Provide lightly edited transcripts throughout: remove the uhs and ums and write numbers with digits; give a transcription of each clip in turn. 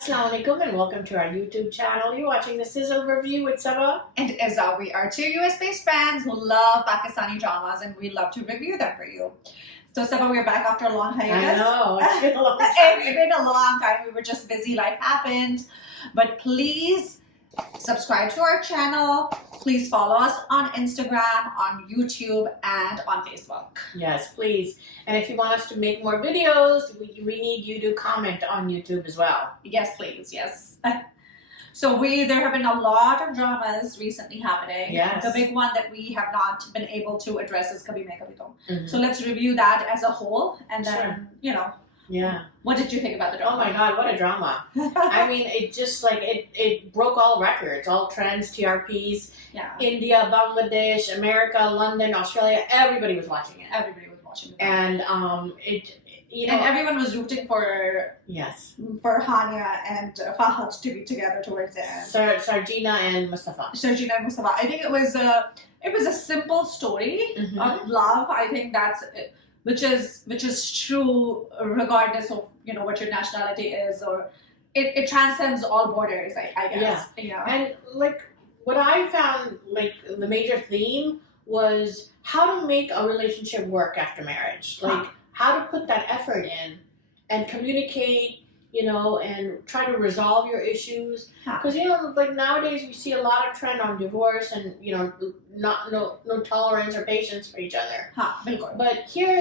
Assalamualaikum and welcome to our YouTube channel. You're watching the Sizzle review with Sabah and Izza. We are two US-based fans who love Pakistani dramas and we love to review them for you. So Sabah, we're back after a long hiatus. I know, it's been a long time. It's been a long time. We were just busy, life happened. But please subscribe to our channel. Please follow us on Instagram, on YouTube, and on Facebook. Yes, please. And if you want us to make more videos, we need you to comment on YouTube as well. Yes, please. Yes. So there have been a lot of dramas recently happening. Yes. The big one that we have not been able to address is Kabhi, Kabhi. So let's review that as a whole, and then Yeah. What did you think about the drama? Oh my God, what a drama! I mean, it just it broke all records, all trends, TRPs. Yeah. India, Bangladesh, America, London, Australia. Everybody was watching it. Everybody was watching it. And and everyone was rooting for Hania and Fahad to be together towards the end. Sarjina and Mustafa. Sarjina and Mustafa. I think it was a simple story of love. I think that's which is true regardless of what your nationality is, or it transcends all borders. I guess. Yeah. And what I found the major theme was how to make a relationship work after marriage. How to put that effort in and communicate, and try to resolve your issues. Because, nowadays we see a lot of trend on divorce and, no tolerance or patience for each other. But here,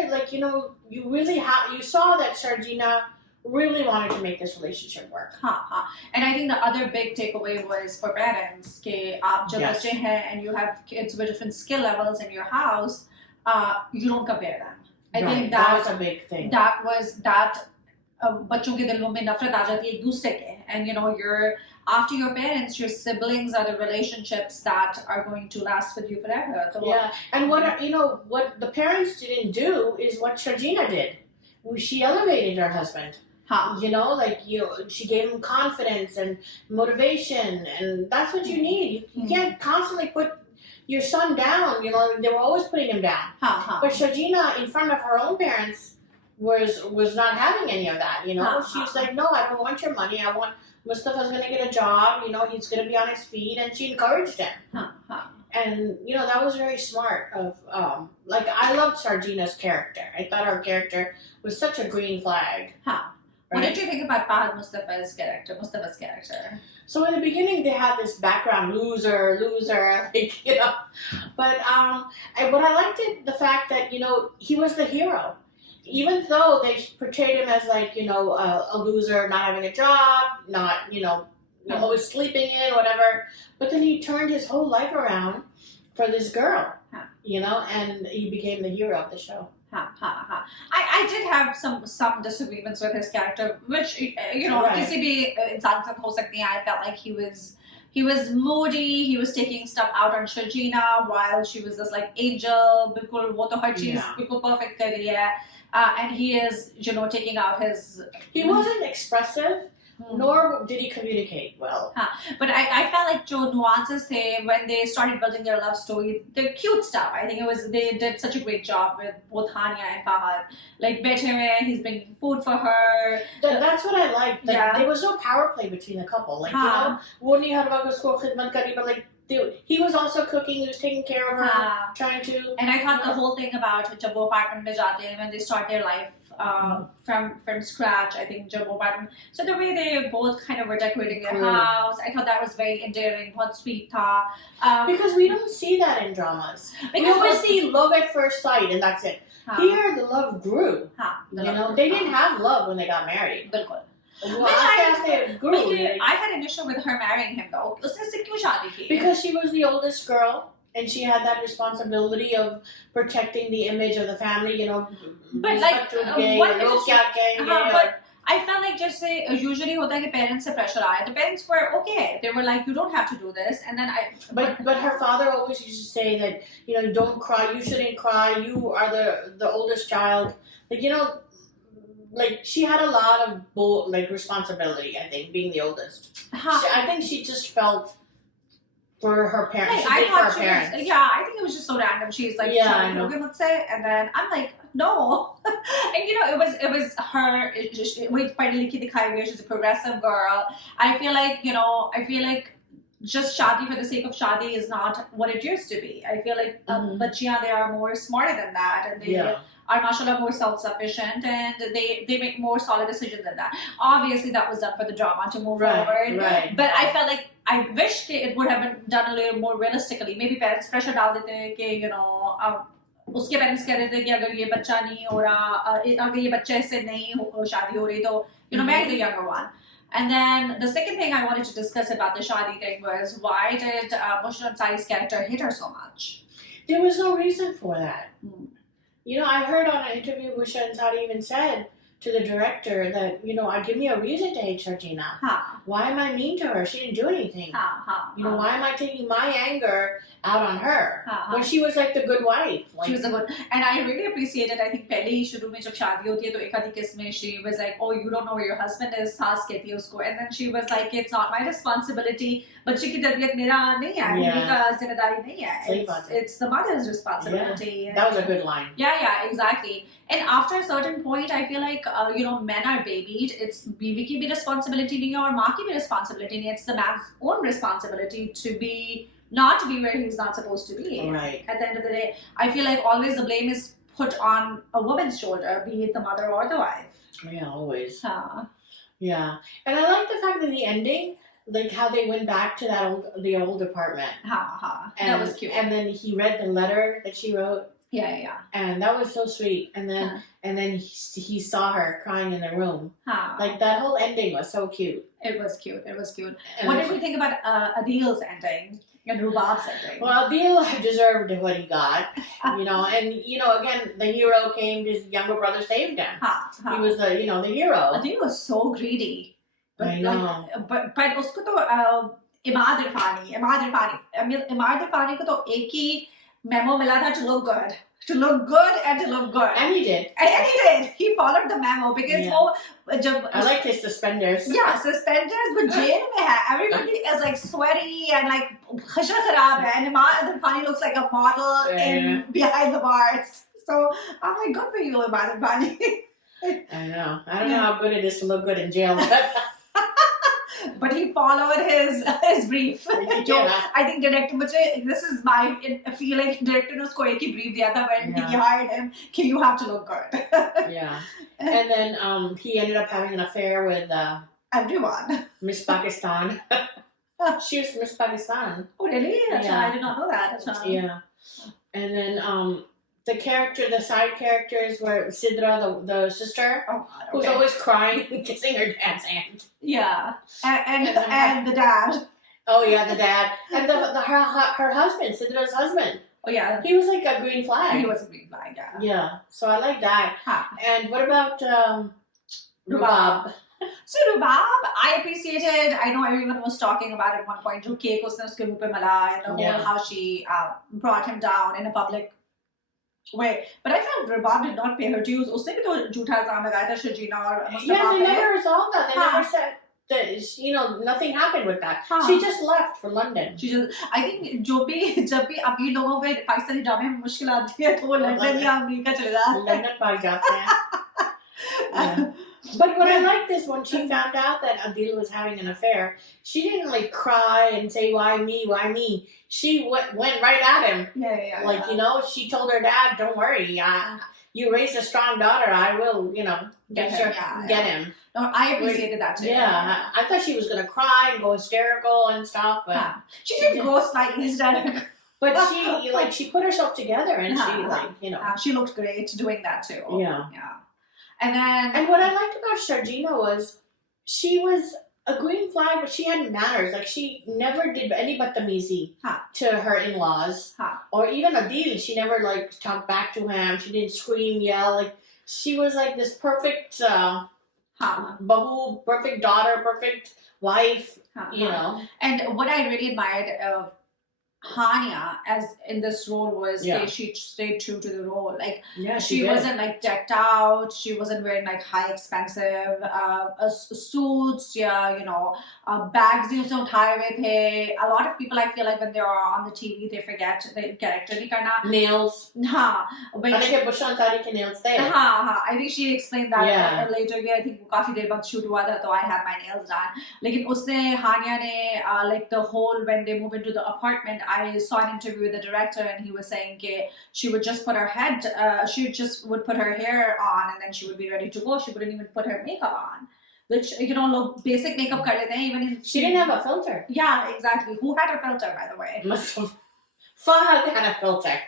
you saw that Sarjina really wanted to make this relationship work. And I think the other big takeaway was for parents, that aap jab bache hain and you have kids with different skill levels in your house, you don't compare them. I think that was a big thing. That was बच्चों के दिलों में नफरत आ जाती है एक दूसरे के, and you're after your parents, your siblings are the relationships that are going to last with you forever. So yeah, and what the parents didn't do is what Sarjina did. She elevated her husband. She gave him confidence and motivation, and that's what you need. You can't constantly put your son down. They were always putting him down. But Sarjina, in front of her own parents, was not having any of that. She was like, no, I don't want your money. I want Mustafa's going to get a job. He's going to be on his feet, and she encouraged him. And that was very smart. I loved Sarjina's character. I thought her character was such a green flag. Right? What did you think about Fahad Mustafa's character? So in the beginning, they had this background loser, But what I liked the fact that he was the hero. Even though they portrayed him as a loser, not having a job, not always sleeping in, whatever. But then he turned his whole life around for this girl, and he became the hero of the show. I did have some disagreements with his character, which किसी भी इंसान के साथ हो सकती हैं. I felt like he was moody. He was taking stuff out on Sarjina while she was this angel. बिल्कुल वो तो हर चीज बिल्कुल perfect कर रही है. And he is, taking out his... He wasn't expressive, nor did he communicate well. But I felt like jo nuances the when they started building their love story, the cute stuff. I think they did such a great job with both Hania and Fahad. Bethe mein, he's bringing food for her. That's what I liked. There was no power play between the couple. वो नहीं हर वक्त उसको खिदमत करी, but he was also cooking, he was taking care of her, trying to... And I thought the whole thing about jab wo apartment mein jaate hain, when they start their life from scratch, I think jab wo apartment... So the way they both kind of were decorating their house, I thought that was very endearing, बहुत sweet tha. Because we don't see that in dramas. We always see love at first sight and that's it. Here, the love grew. They didn't have love when they got married. बिल्कुल. I had an issue with her marrying him though. उससे क्यों शादी की? Because she was the oldest girl and she had that responsibility of protecting the image of the family, But but I felt like usually होता है कि parents से pressure आया. The parents were okay. They were like, you don't have to do this. And then But her father always used to say that, don't cry, you shouldn't cry, you are the oldest child. She had a lot of responsibility, I think, being the oldest. I think she just felt for her parents. I think it was just so random. She's like, I know. And then I'm like, No. And it was her. Wait, finally, she's a progressive girl. I feel like just shadi for the sake of shadi is not what it used to be. I feel like bachiyan, they are more smarter than that, and they are mashallah more self-sufficient, and they make more solid decisions than that. Obviously, that was done for the drama to move forward. Right. But I felt like I wished it would have been done a little more realistically. Maybe parents pressure डाल देते हैं कि उसके parents कह रहे थे कि अगर ये बच्चा नहीं हो रहा, अगर ये बच्चे से नहीं शादी हो रही तो marry the younger one. And then the second thing I wanted to discuss about the shadi thing was, why did Bushra Sai's character hate her so much? There was no reason for that. I heard on an interview Bushra Sadi even said to the director that, give me a reason to hate Sharjina. Why am I mean to her? She didn't do anything. Why am I taking my anger out on her when she was like the good wife? She was a good, and I really appreciated. I think पहले शुरू में जब शादी होती है तो एक आधी किस में she was like, oh, you don't know where your husband is, सास कहती है उसको, and then she was like, it's not my responsibility. बच्चे की तरबियत मेरा नहीं है, मेरी जिम्मेदारी नहीं है. It's the mother's responsibility. Yeah. That was a good line. Yeah, exactly. And after a certain point, I feel like men are babied. It's बीवी की भी responsibility नहीं है और माँ की भी responsibility नहीं है. It's the man's own responsibility to not be where he's not supposed to be. Right. At the end of the day, I feel like always the blame is put on a woman's shoulder, be it the mother or the wife. Yeah, always. Yeah, and I like the fact that the ending, like how they went back to the old apartment. And that was cute. And then he read the letter that she wrote. Yeah. And that was so sweet. And then he saw her crying in the room. Like that whole ending was so cute. It was cute. And what did we think about Adil's ending and Rubab's ending? Well, Adil deserved what he got, and again, the hero came. His younger brother saved him. He was the hero. Adil was so greedy. I know. But उसको तो इमाद इरफानी को तो एक ही memo मिला था to look good. To look good and to look good. And he did. And he did. He followed the memo because I like his suspenders. Yeah, suspenders with jail mein hai. Everybody is like sweaty and like khashra kharab hai. And Imad Irfani looks like a model behind the bars. So I'm like, good for you, Imad Irfani. I know. I don't know how good it is to look good in jail. But he followed his brief. I think director, this is my feeling. Director ने उसको एक ही brief दिया था when he hired him. Okay, you have to look good. Yeah, and then he ended up having an affair with everyone. Miss Pakistan. She was Miss Pakistan. Oh really? Yeah. I did not know that. Yeah, and then the side characters were Sidra, the sister, who's always crying and kissing her dad's hand. Yeah, and the dad. Oh yeah, the dad and her husband, Sidra's husband. Oh yeah, he was like a green flag. He was a green flag. Yeah. So I like that. And what about Rubab? So Rubab, I appreciated. I know everyone was talking about at one point. जो cake उसने उसके मुंह पे मला, and the whole how she brought him down in a public way. But I felt Rubab did not pay her dues. उसने भी तो झूठा इल्जाम लगाया था Sharjina और Mustafa. Yeah, they never resolved that. They never said that, nothing happened with that. She just left for London. I think जब भी अभी लोगों पे पाकिस्तानी ड्रामे में मुश्किल आती है तो वो लंदन या अमेरिका चले जाते हैं. लंदन भाग जाते हैं. But what I liked is when she found out that Adil was having an affair, she didn't like cry and say, why me? She went right at him. Yeah. Like, she told her dad, don't worry, you raised a strong daughter, I will, get him. No, I appreciated that too. Yeah, I thought she was going to cry and go hysterical and stuff, but she did go slightly hysterical. But she put herself together and she looked great doing that too. Yeah. And what I liked about Sharjina was she was a green flag, but she had manners. Like she never did any batamizi to her in-laws, or even Adil. She never like talked back to him. She didn't scream, yell. Like she was like this perfect bahu, perfect daughter, perfect wife. And what I really admired Hania, as in this role, was she stayed true to the role. Like she wasn't like decked out. She wasn't wearing like high expensive suits. Yeah, you know, bags used to tie with her. A lot of people, I feel like when they are on the TV, they forget the character bhi karna. Nails. हाँ. Nails there. I think she explained that later. I think काफी देर बाद shoot हुआ था, तो I had my nails done. लेकिन उसने Hania ने like the whole, when they move into the apartment, I saw an interview with the director and he was saying that she would just put her head, she just would put her hair on and then she would be ready to go. She wouldn't even put her makeup on. Which, you know, look, basic makeup kar lete hain, even in... She didn't have a filter. Yeah, exactly. Who had a filter, by the way? Fahad had a filter.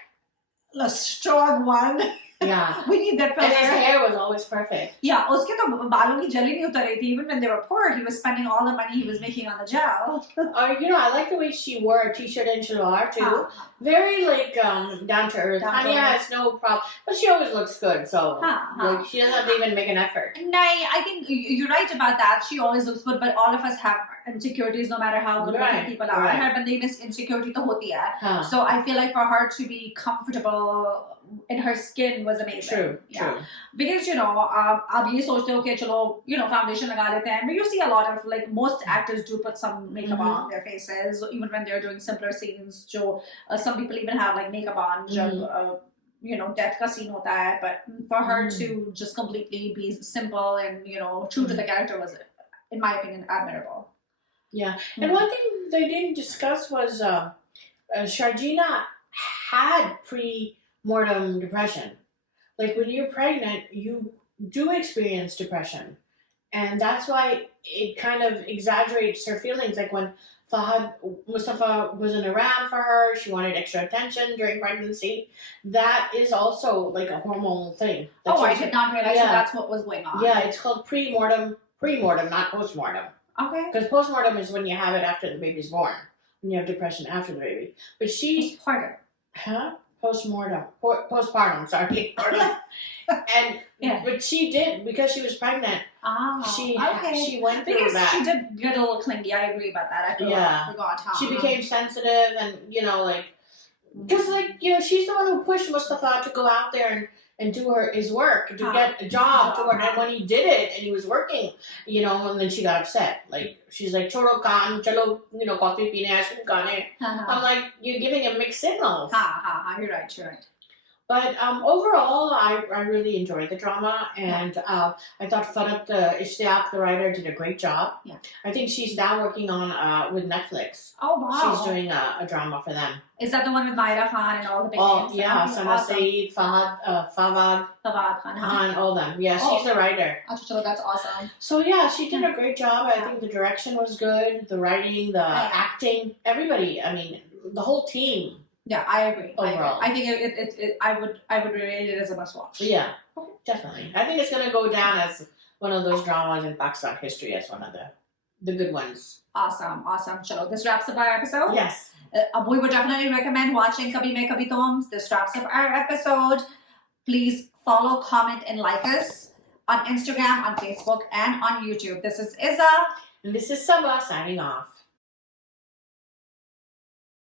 A strong one. Yeah. We need that filter. And his hair was always perfect. Yeah, uske to balon ki jali nahi utar rahi thi. Even when they were poor, he was spending all the money he was making on the gel. You know, I like the way she wore a t-shirt and shalwar too. Very like down to earth. Hania has no problem, but she always looks good. So like she doesn't have to even make an effort. No, I think you're right about that. She always looks good, but all of us have insecurities, no matter how good looking people are. Her bande mein insecurity to hoti hai. So I feel like for her to be comfortable in her skin was amazing. True. Because, you know, आप ये सोचते हो कि चलो, you know, foundation लगा लेते हैं, but you see a lot of, like, most actors do put some makeup on their faces, even when they're doing simpler scenes. जो some people even have like makeup on जब you know, death का scene होता है, but for her to just completely be simple and, you know, true to the character was, in my opinion, admirable. Yeah, and one thing they didn't discuss was Sharjina had pre-mortem depression. Like when you're pregnant, you do experience depression, and that's why it kind of exaggerates her feelings. Like when Mustafa wasn't around for her, she wanted extra attention during pregnancy. That is also like a hormonal thing. I did not realize that's what was going on. Yeah, it's called pre-mortem, not post-mortem. Okay. Because post-mortem is when you have it after the baby's born, when you have depression after the baby. But she's postpartum. Huh? Postpartum, sorry. And but she did, because she was pregnant. She went through that. She did get a little clingy. I agree about that. I forgot how. She became sensitive, and you know, like, because like, you know, she's the one who pushed Mustafa to go out there and do his work, to get a job, to work. And when he did it and he was working, you know, and then she got upset. Like, she's like, chodo kaan, chalo, you know, coffee peene, ice cream khane. I'm like, you're giving him mixed signals. You're right. But overall, I really enjoyed the drama, and I thought Farhat Ishtiaq, the writer, did a great job. Yeah. I think she's now working on with Netflix. Oh, wow. She's doing a drama for them. Is that the one with Myra Khan and all the big names? Yeah, Sana Saeed, Fawad Khan, all them. Yeah, she's the writer. That's awesome. So yeah, she did a great job. I think the direction was good, the writing, the acting, everybody. I mean, the whole team. Yeah, I agree. Overall, I think I would rate it as a must watch. Yeah, definitely. I think it's gonna go down as one of those dramas in Pakistan history, as one of the good ones. Awesome. Chalo, this wraps up our episode. Yes. We would definitely recommend watching Kabhi Mein Kabhi Tum. This wraps up our episode. Please follow, comment, and like us on Instagram, on Facebook, and on YouTube. This is Izza. And this is Sabah signing off.